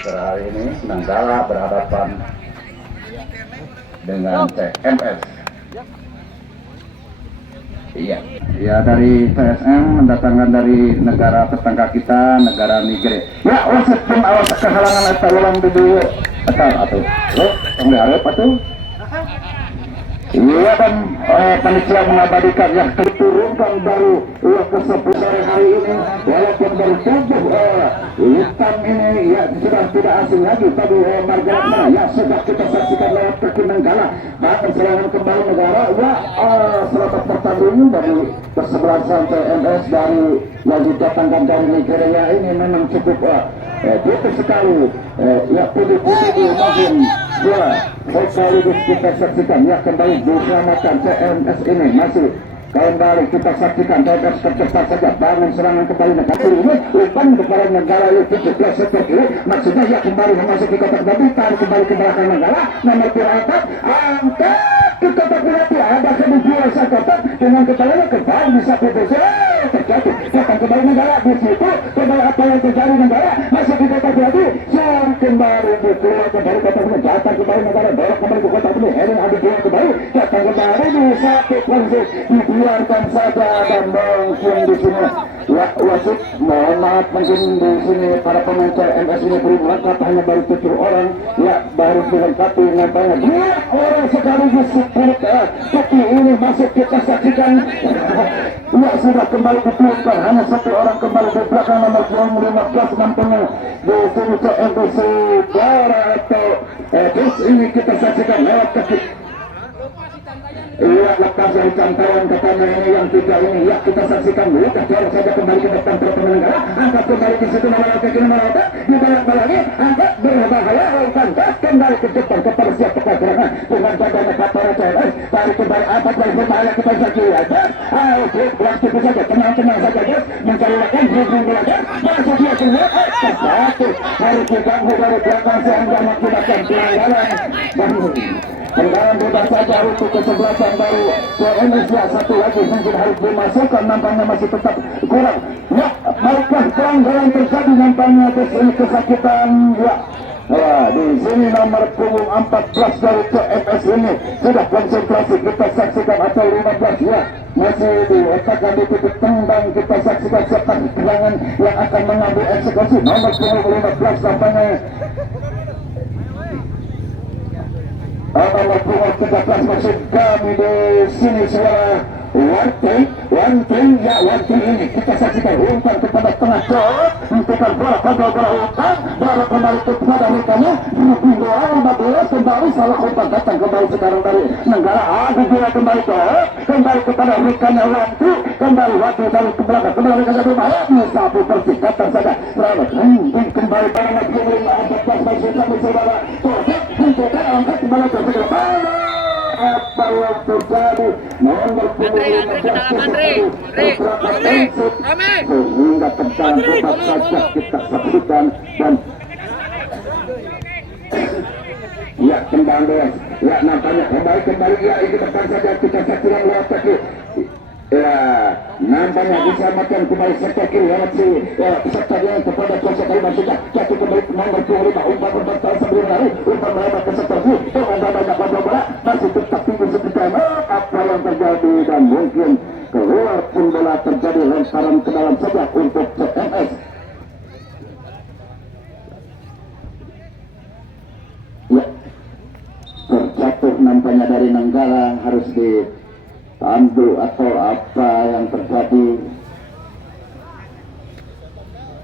hari ini Nanggala berhadapan dengan CMS. Iya, ya dari CSM mendatangkan dari negara tetangga kita, negara Nigeria. Ya, wasit pun awas kehalangan atau ulang dulu. Atau, lo, yang diharap atau? Iya dan panitia mengabadikan yang diturunkan baru ke-10 sore hari ini, walaupun baru tubuh hitam ini ya sudah tidak asing lagi. Tadi Margaret mana ya sudah kita saksikan lewat kaki Nanggala, bahkan serangan kembali negara ya selepas pertandingan dari kesebelasan CMS dari yang didatangkan dari Nigeria ini memang cukup itu sekali ya putih-putih mungkin ya sekaligus kita saksikan ya kembali diselamatkan CMS ini masih kembali kita saksikan CMS tercepat saja bangun serangan kembali negara ini umpan kepada negara itu 17 seperti ini maksudnya ya kembali memasuki kotak babi tarik kembali ke belakang negara nomor 4 angkat ke kotak berarti ada kemudian sang kotak dengan kepalanya kembali bisa terjadi datang kembali negara di situ kembali apa yang terjadi negara masuk di kotak berarti kembali keluar kembali kotak ini datang kembali negara dorong kembali ke kotak ini Helen ada dua kembali datang kembali di satu posisi dibiarkan saja dan mungkin di sini wasit mohon maaf mungkin di sini para pemain CMS ini beri lengkap hanya baru 7 orang ya baru dilengkapi nampaknya 2 orang sekaligus 10 tapi ini masuk kita saksikan ya sudah kembali dikeluarkan hanya 1 orang kembali di belakang nomor 15 nampaknya di sini CMS Dara atau terus ini kita saksikan lewat kaki iya lepas dari cantauan katanya ini yang 3 ini ya kita saksikan dulu dorong saja kembali ke depan pertemuan negara angkat kembali ke situ nomor kaki nomor 4 dibalas lagi angkat berbahaya angkat kembali ke depan kepada siap pergerakan dengan badannya Kapolres CMS tarik kembali angkat dari berbahaya kita saja aja ayo waktu itu saja tenang saja guys mencari lakukan hubung belajar masa dia keluar terjatuh harus diganggu dari belakang sehingga mengakibatkan pelanggaran pelanggaran bebas saja untuk kesebelasan baru CMS ya satu lagi mungkin harus dimasukkan nampaknya masih tetap kurang ya maukah pelanggaran terjadi nampaknya di sini kesakitan ya di sini nomor punggung 14 dari CMS ini sudah konsentrasi kita saksikan atau 15 ya masih diletakkan di titik tendang kita saksikan serta gerangan yang akan mengambil eksekusi nomor punggung 15 nampaknya nomor punggung 13 masih kami di sini suara one thing ini kita saksikan umpan kepada tengah jauh umpan bola umpan bola kembali kepada mereka bola 15 kembali salah umpan datang kembali sekarang dari negara bola kembali kepada mereka waktu kembali waktu dari ke belakang kembali ke berbahaya satu persikatan saja selamat kembali pada nomor 14 masih kami saudara untuk angkat kembali ke belakang apa yang terjadi nomor sehingga tentang bebas saja kita saksikan dan ya kembali ya nampaknya kembali ya itu depan saja kita saksikan lewat kaki ya nampaknya diselamatkan kembali serta kiri lewat si serta yang kepada kuasa terima sudah jatuh kembali nomor 25 umpan berbentar sebelum hari umpan melebar ke sektor kiri ada banyak bola masih tetap tinggi seperti apa yang terjadi dan mungkin keluar pun bola terjadi lemparan ke dalam saja untuk CMS ya terjatuh nampaknya dari Nanggala harus ditandu atau apa yang terjadi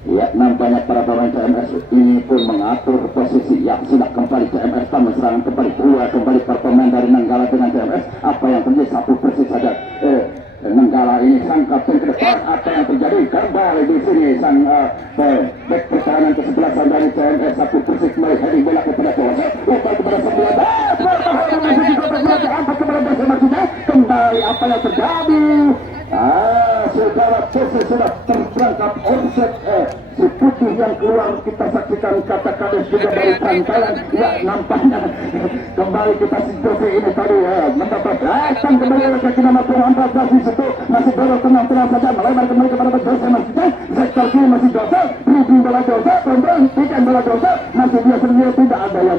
ya nampaknya para pemain CMS ini pun mengatur posisi yang sudah kembali CMS tamu serangan kembali pertemuan dari Nanggala dengan CMS apa yang terjadi satu persis saja Nanggala ini sang kapten ke depan apa yang terjadi kembali di sini sang back pertahanan kesebelasan dari CMS satu persis kembali heading bola kepada kuasa umpan kepada sebelah kembali apa yang terjadi saudara posisi sudah terperangkap offset si putih yang keluar kita saksikan kata-kata juga dari pantalan ya nampaknya kembali kita situasi ini tadi mendapat datang kembali oleh kaki nomor 14 di situ masih belok tenang saja melebar kembali kepada Jose masih sektor kiri masih Jose dribbling bola Jose pelan-pelan pikan bola Jose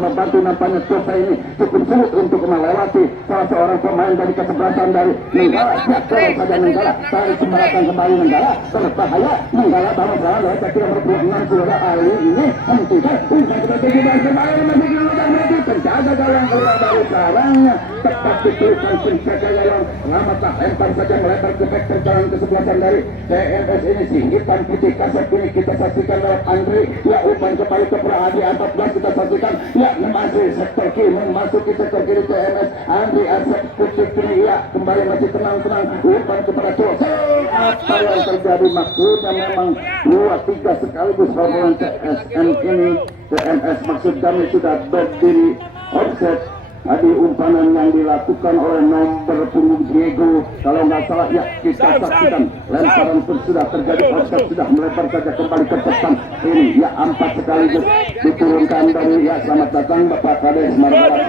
membantu nampaknya Costa ini cukup sulit untuk melewati salah seorang pemain dari kesebelasan dari Nenggala. Ya, kalau saja Nenggala tarik pembalasan kembali Nenggala berbahaya. Nenggala bangun serangan oleh kaki nomor 26 sudah Ali ini hentikan umpan strategi dan kembali masih dilakukan lagi penjaga gawang keluar dari sarangnya tepat dituliskan penjaga gawang Ramatlah lempar saja melebar ke back terjalan kesebelasan dari TMS ini singgitan putih kasar kini kita saksikan lewat Andri. Ya, umpan kembali ke Prahadi 14 kita saksikan. Ya, masih sektor kiri memasuki sektor kiri TMS Andri Asep putih kini. Ya, kembali masih tenang-tenang umpan kepada Costa. Apa yang terjadi maksudnya memang 2-3 sekaligus rombongan CSM ini. TMS maksud kami sudah berdiri offset. Tadi umpanan yang dilakukan oleh nomor punggung Diego, kalau nggak salah ya kita saksikan lemparan pun sudah terjadi offset, sudah melebar saja kembali ke depan ini. Ya, 4 sekaligus diturunkan dari. Ya, selamat datang Bapak Kades Marwala.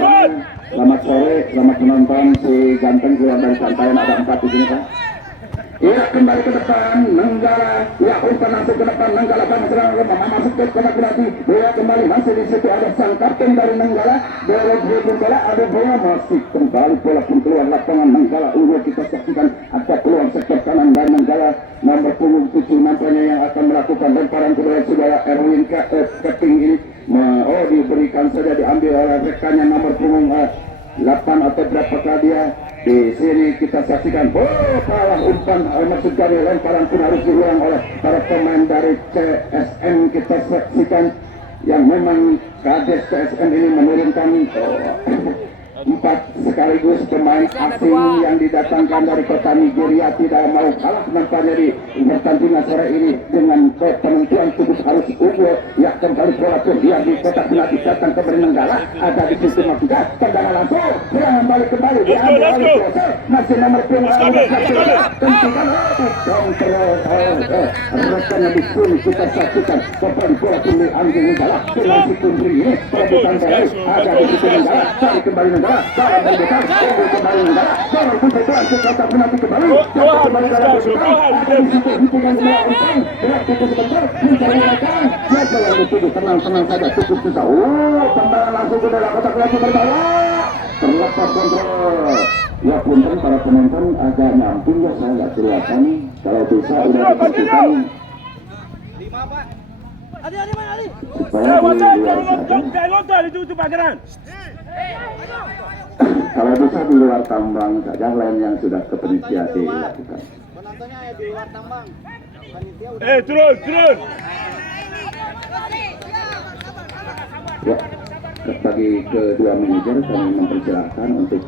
Selamat sore, selamat menonton si ganteng keluar dari santaian ada 4 di sini Pak. Ya, kembali ke depan Nenggala. Ya, umpan langsung ke depan Nenggala kan serang masuk ke kotak penalti. Bola kembali masih di situ ada sang kapten dari Nenggala. Bola Nenggala ada bola masih kembali bola pun keluar lapangan Nenggala. Unggul kita saksikan ada peluang sektor kanan dan Nenggala nomor punggung 7 nampaknya yang akan melakukan lemparan kepada saudara Erwin Keping ini. Diberikan saja diambil oleh rekannya nomor punggung 8 atau berapakah dia. Di sini kita saksikan kalah umpan maksud kami lemparan pun harus diulang oleh para pemain dari CSM. Kita saksikan yang memang Kades CSM ini menurunkan 4 sekaligus pemain asing yang didatangkan dari kota Nigeria tidak mau kalah nampaknya di pertandingan sore ini dengan penentuan cukup harus unggul. Ya, kembali bola pun dia di kotak penalti datang ke Nenggala ada di sisi maksudnya tendangan langsung serangan balik kembali diambil oleh Costa masih nomor punggung tentukan kontrol rekannya di sini kita saksikan kembali bola pun diambil Nenggala masih Kundri ini perebutan dari ada di sisi Nenggala tarik kembali Nenggala salah berdekat kembali Nenggala salah pun setelah kotak penalti kembali kembali dalam berdekat ada di situ hitungan bola umpan berarti sebentar mencari rekan ya kalau dituduh tenang-tenang saja cukup susah. Tendangan langsung ke dalam kotak penalti berbahaya terlepas kontrol. Ya, punten para penonton agak nyamping ya, saya nggak kelihatan kalau bisa udah ditentukan kalau bisa di luar tambang saja, lain yang sudah kepenitian dilakukan. Penontonnya di luar tambang. Turun. Ya, bagi kedua manajer kami mempersilahkan untuk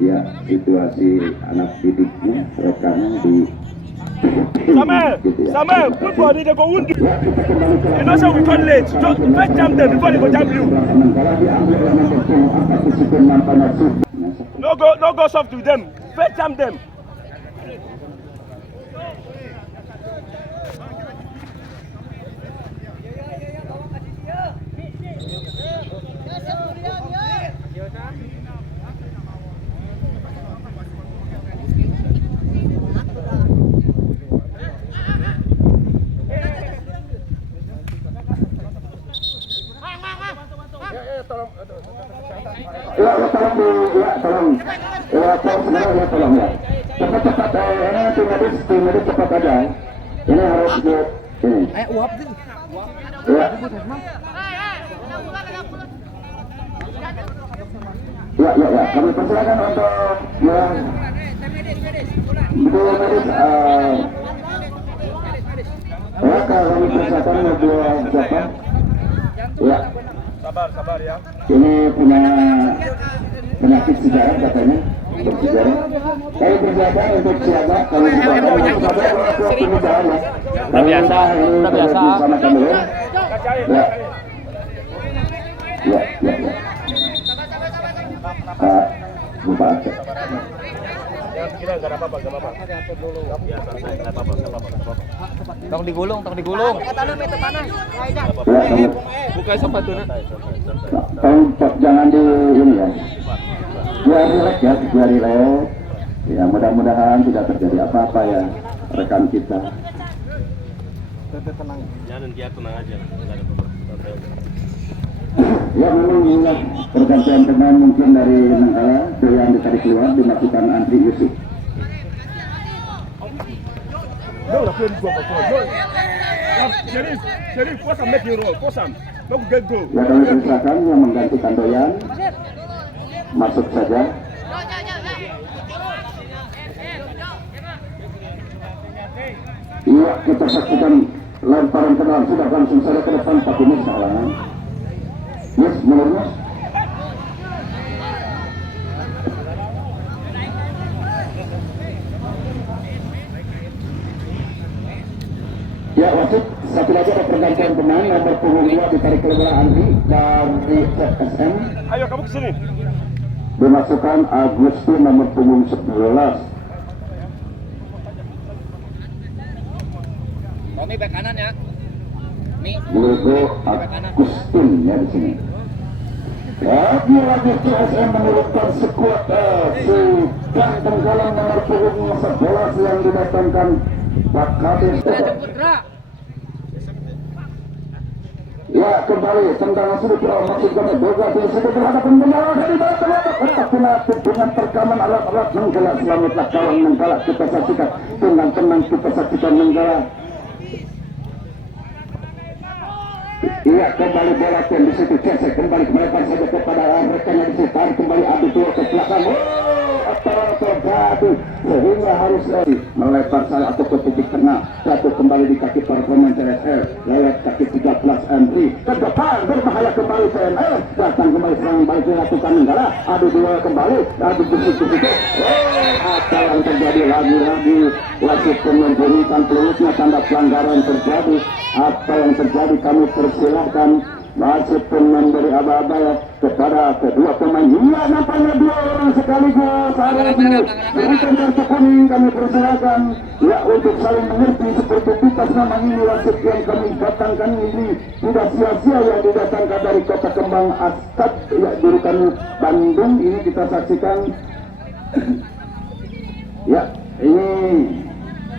ya situasi anak didiknya rekannya di Samuel, put body they go wound you. You know so we got late. Just first jam them before they go jam you. No go soft with them. First jam them. Tolong ya. Cepat-cepat ini tim medis cepat aja. Ini harus ini. Uap sih. Ya. Kami persilakan untuk yang medis. Ya, kami persilakan mobil siapa? Ya. Sabar ya. Ini punya penyakit sejarah katanya, bersejarah. Kami bersiaga untuk siaga. Kalau biasa. Sama kami ya. Ya. Lupa aja. Tong digulung. Buka sepatunya. Jangan di ini ya. Biar relax. Ya, mudah-mudahan tidak terjadi apa-apa ya rekan kita. Jangan dia tenang aja. Ya memang inilah pergantian pemain mungkin dari Nanggala yang ditarik keluar dimasukkan Andri Yusuf. No, la play go for no. Sherif, force am make you roll, force am. No get go. Ya kami persilakan yang menggantikan Doyan masuk saja. Iya, kita saksikan lemparan ke dalam sudah langsung saja ke depan Pak Kumis salah. Yes, menurut. Ya, wasit satu lagi ada pergantian pemain nomor punggung 2 ditarik keluar Andri dari ZSM. Ayo kamu ke sini. Dimasukkan Agustin nomor punggung 11. Tommy back kanan ya. Diego Agustin ya di sini. Lagi CSM menurunkan skuad si Ganteng Galang nomor punggung 11 yang didatangkan Pak Kadis. Ya kembali tendangan sudah masuk ke boga di situ berhadapan dengan dari bawah dengan perkaman alat-alat Nenggala. Selamatlah kawan Nenggala, kita saksikan dengan tenang, kita saksikan Nenggala. Iya kembali bola di situ Cesek kembali melempar saja kepada rekannya di situ, tarik kembali adu dua ke belakang. Apa terjadi sehingga harus melempar salah atau ke titik tengah, jatuh kembali di kaki para pemain CSL lewat kaki 13 Andri ke depan, berbahaya kembali CSL, datang kembali serangan balik dilakukan Nenggala, adu dua kembali, adu di situ. Apa yang terjadi lagi-lagi wasit memberikan peluitnya, tanda pelanggaran terjadi. Apa yang terjadi kami persilahkan wasit pun memberi aba-aba kepada kedua pemain. Iya nampaknya dua orang sekaligus hari ini berikan kartu kuning, kami persilahkan ya untuk saling mengerti seperti kita selama ini. Wasit yang kami datangkan ini tidak sia-sia yang didatangkan dari Kota Kembang Askat ya jurukan Bandung. Ini kita saksikan ya ini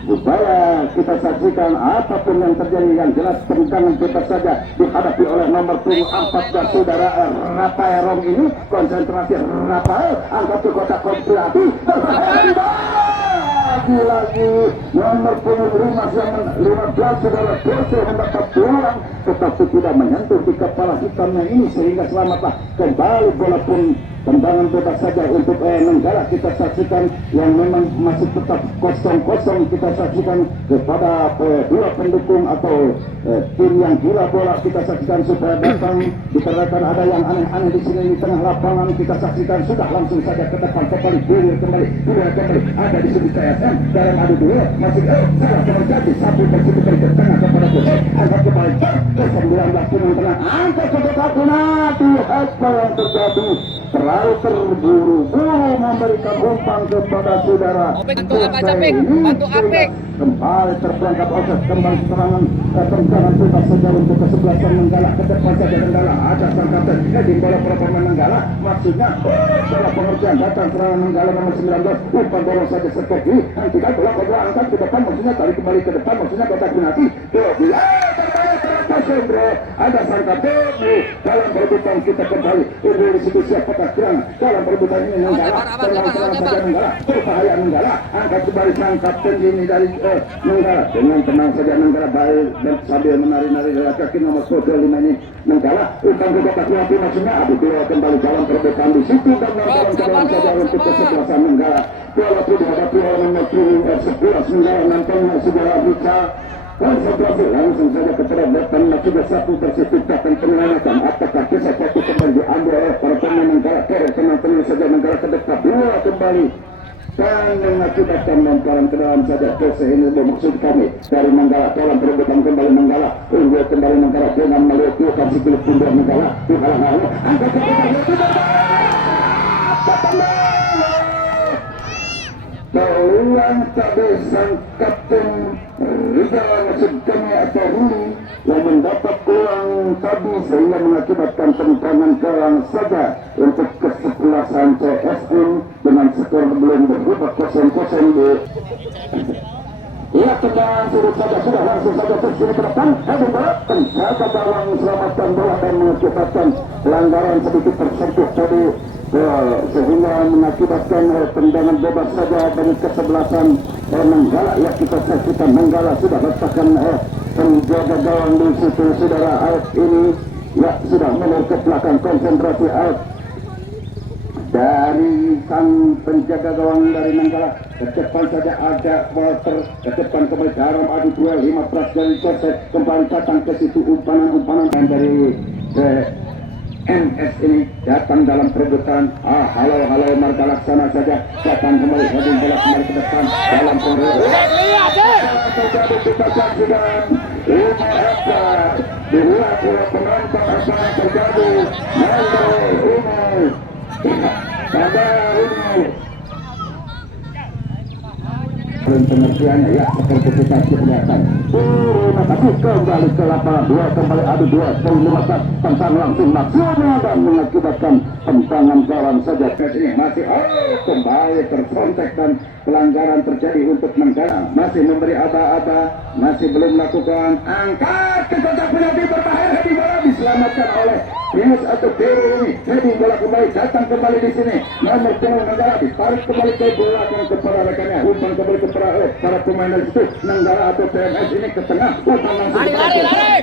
upaya kita saksikan apapun yang terjadi, yang jelas tendangan bebas saja dihadapi oleh nomor punggung 14 saudara Rafael Rom ini. Konsentrasi Rafael angkat ke kotak konspirasi lagi nomor punggung 15 saudara Doso mendapat peluang tetapi tidak menyentuh di kepala hitamnya ini sehingga selamatlah kembali bola pun tendangan bebas saja untuk Nenggala. Kita saksikan yang memang masih tetap kosong-kosong. Kita saksikan kepada dua pendukung atau tim yang gila bola. Kita saksikan supaya datang dikarenakan ada yang aneh-aneh di sini di tengah lapangan. Kita saksikan sudah langsung saja ke depan kembali ada di sini CSM dalam adu dua masih salah terjadi sapu bersih dari ke tengah kepada Jose angkat kembali ke 19 pinang tengah angkat ke dekat nanti apa yang terjadi terlalu terburu-buru memberikan umpan kepada saudara bantu Apik kembali terperangkap otot kembali serangan tendangan bebas saja untuk kesebelasan Nenggala ke depan saja Nenggala ada sang kapten di bola pemain Nenggala maksudnya bola pengertian datang serangan Nenggala nomor 19 umpan dorong saja seperti hentikan bola angkat ke depan maksudnya tarik kembali ke depan maksudnya kotak penalti ada sang kapten dalam perebutan kita kembali di situ siapa serangan dalam perebutan ini Nenggala serangan saja Nenggala berbahaya Nenggala angkat kembali sang kapten ini dari Nenggala dengan tenang saja Nenggala baik dan sambil menari-nari dari kaki nomor 25 ini Nenggala umpan ke kotak penalti maksudnya adu dua kembali dalam perebutan di situ dan dalam saja untuk kesebelasan Nenggala bola itu dihadapi oleh nomor 11 Nenggala nampaknya sudah bisa konsentrasi langsung saja kepada depan sudah satu terciptakan penyelamatan apakah kisah satu kembali diambil oleh para pemain Nenggala tenang saja Nenggala ke depan dua kembali dan mengakibatkan lemparan ke dalam saja Jose ini bermaksud kami dari Nenggala dalam perebutan kembali Nenggala unggul kembali Nenggala dengan melihat kasih kulit pundak Nenggala di halang-halang angkat ke peluang tadi sang kapten Rizal Sugeng atau Ruli yang mendapat peluang tadi sehingga mengakibatkan tendangan kelang saja untuk kesebelasan CSM dengan skor belum berubah 0-0 di Ia tendangan surut saja sudah langsung saja terus ke depan. Heading bola penjaga gawang selamatkan bola dan mengakibatkan pelanggaran sedikit tersentuh tadi sehingga mengakibatkan tendangan bebas saja dari kesebelasan Nanggala. Ya kita saksikan Nanggala sudah letakkan penjaga gawang di situ saudara. Aib ini ya sudah mundur ke belakang, konsentrasi Aib dari sang penjaga gawang dari Nanggala. Ke depan saja ada Walter, ke depan kembali dalam adu duel 15 dari Joseph, kembali datang ke situ umpanan dari MS ini datang dalam perebutan. Halo Marga Laksana saja datang kembali, heading bola kembali ke depan dalam perebutan. Kita saksikan ini dilihat oleh penonton apa yang terjadi. Pengertiannya ya seperti kita kelihatan. Terima kasih kembali ke lapangan 2 kembali adu 2 15 tentang langsung maksimal dan mengakibatkan tendangan gawang saja. Ini masih kembali terkontak dan pelanggaran terjadi untuk Nanggala. Masih memberi aba-aba, masih belum melakukan angkat ke kotak penalti berbahaya. Heading bola diselamatkan oleh Yunus atau Dewi ini. Heading bola kembali datang kembali di sini. Nomor 10 Nanggala ditarik kembali ke belakang kepada rekannya. Umpan kembali ke para pemain dari situ. Nanggala atau TMS ini ke tengah. Umpan langsung Lari.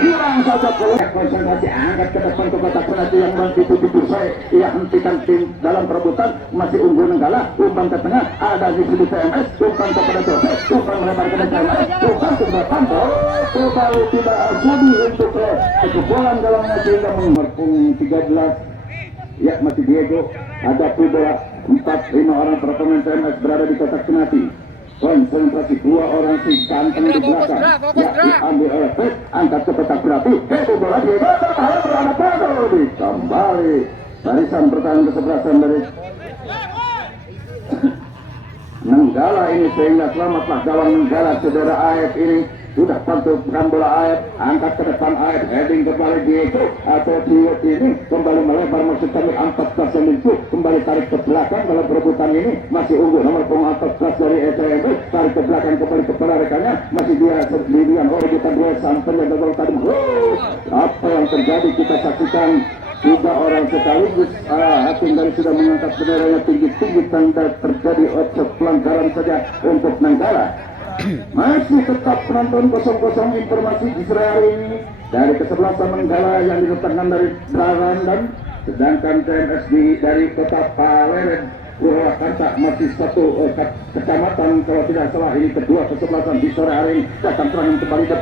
kurang saja konsentrasi angkat ke depan ke kotak penalti yang begitu saya. Ia hentikan tim dalam perebutan. Masih unggul Nanggala. Umpan ke tengah ada di sini TMS. Umpan kepada Joseph. Umpan melebar ke TMS. Umpan ke belakang. Kembali tidak sudi untuk kebobolan gawangnya sehingga mengerpung 13. Ya masih Diego. Ada bola 4-5 orang para pemain TMS berada di kotak penalti. Konsentrasi 2 orang si ganteng di belakang. Ya diambil oleh Fred, angkat ke kotak penalti. Bola Diego tertahan berada pada kembali barisan pertahanan kesebelasan dari Nanggala ini sehingga selamatlah gawang Nanggala. Saudara AF ini sudah pantulkan bola AF, angkat ke depan AF, heading kembali Diego atau Diego ini kembali melebar, maksud kami 14 yang itu kembali tarik ke belakang. Dalam perebutan ini masih unggul nomor 14 dari ETM, tarik ke belakang kembali kepada rekannya, masih dia sendirian. Rebutan 2 sampai yang gagal tadi. Apa yang terjadi kita saksikan 3 orang sekaligus. Hakim dari sudah mengangkat benderanya tinggi-tinggi, tanda terjadi pelanggaran saja untuk Nanggala. Masih tetap penonton 0-0 informasi di sore hari ini dari kesebelasan Nanggala yang diletakkan dari Barandan, sedangkan TMS dari kota Palembang Purwakarta masih satu kecamatan kalau tidak salah. Ini kedua kesebelasan di sore hari ini. Datang serangan kembali ke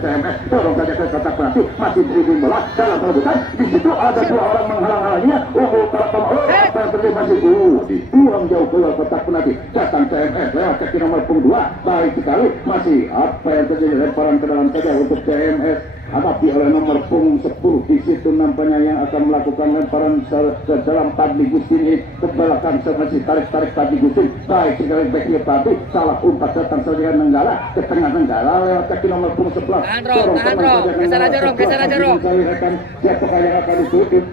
TMS, dorong saja ke kotak penalti, masih beri bola dalam perebutan. Di situ ada 2 orang menghalang-halanginya. Apa yang terjadi masih dibuang jauh ke kotak penalti. Datang TMS lewat kaki nomor 2, baik sekali. Masih apa yang terjadi, lemparan ke dalam saja untuk TMS. Hadapi oleh nomor punggung 10 di situ nampaknya yang akan melakukan lemparan ke dalam Padli Gustin ini ke belakang. Masih tarik Padli Gustin, baik sekali backnya Padli, salah umpat datang saja Nanggala ke tengah. Nanggala lewat kaki nomor punggung 11. Tahan Rom, geser aja Rom. Siapakah yang akan disudut?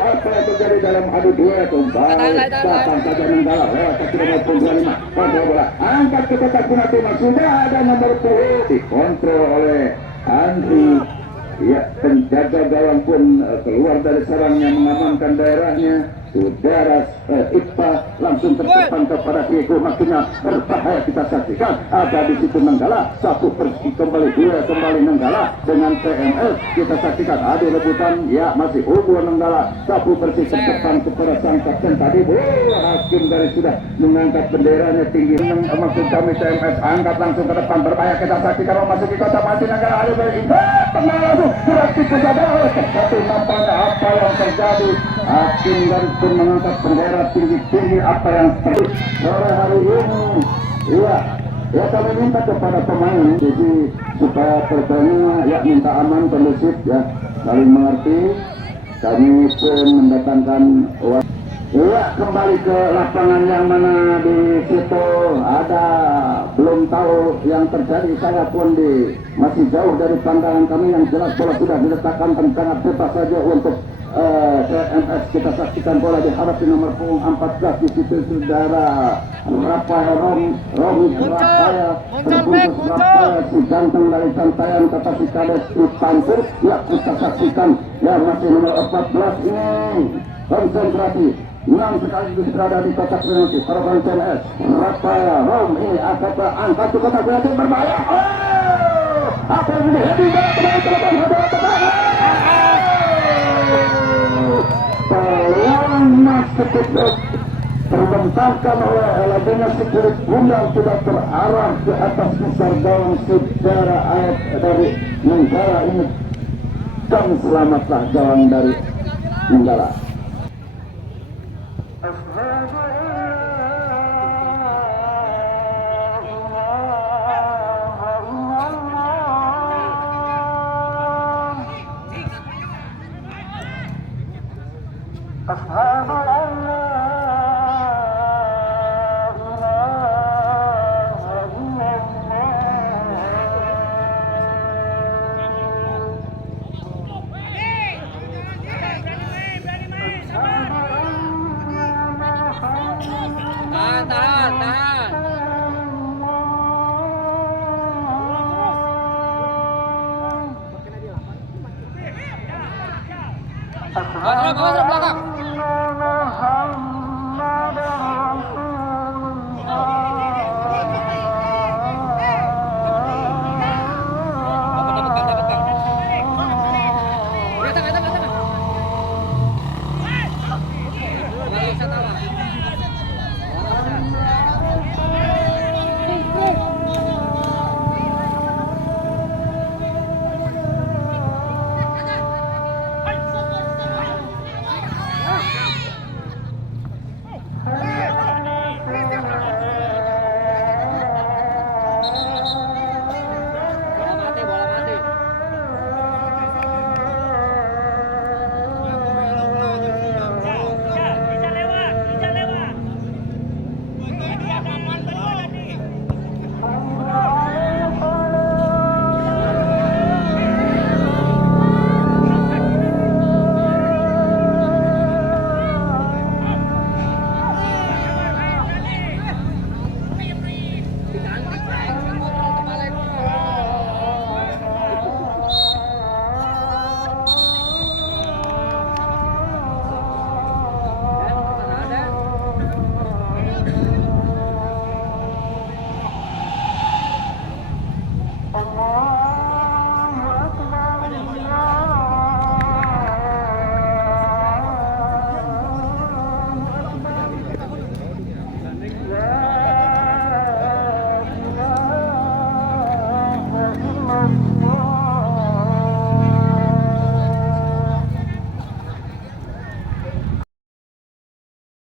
Apa yang terjadi dalam adu duel kembali datang saja Nanggala lewat kaki nomor punggung 25. Kontrol bola, angkat ke kotak penalti, sudah ada nomor 10 dikontrol oleh Andri. Ya, penjaga gawang pun keluar dari sarangnya mengamankan daerahnya. Saudara Iqbal langsung terdepan kepada Diego, maksudnya berbahaya. Kita saksikan ada di situ Nanggala, 1-2 kembali Nanggala dengan TMS. Kita saksikan ada rebutan, ya masih unggul Nanggala, 1-1 ke depan kepada sang kapten tadi. Hakim dari sudah mengangkat benderanya tinggi. Maksud kami TMS angkat langsung ke depan, berbahaya. Kita saksikan memasuki kota mati Nanggala. Ada dari tengah langsung berarti kesadaan. Tapi nampaknya apa yang terjadi, hakim dari pun mengangkat bendera tinggi-tinggi. Apa yang terjadi sore hari ini, ya kami minta kepada pemain jadi supaya pertandingan ya minta aman, kondusif, ya saling mengerti. Kami pun mendatangkan kembali ke lapangan yang mana di situ ada belum tahu yang terjadi. Saya pun masih jauh dari pandangan kami. Yang jelas bola sudah diletakkan dan sangat bebas saja untuk CMS. Kita saksikan bola dihadapi nomor punggung 14 di situ saudara Rafael Romi Rafael si ganteng dari Santayan tetapi kades dipantur. Ya kita saksikan ya masih nomor 14 ini konsentrasi yang sekaligus berada di kotak penalti korban CMS Rafael Romi ini akan angkat ke kotak penalti berbahaya. Apa ini terbentangkan oleh Eladena Sekurit Bundang sudah terarah ke atas besar gawang saudara ayat dari Nenggala ini, dan selamatlah gawang dari Nenggala. Tahan. Awas belakang.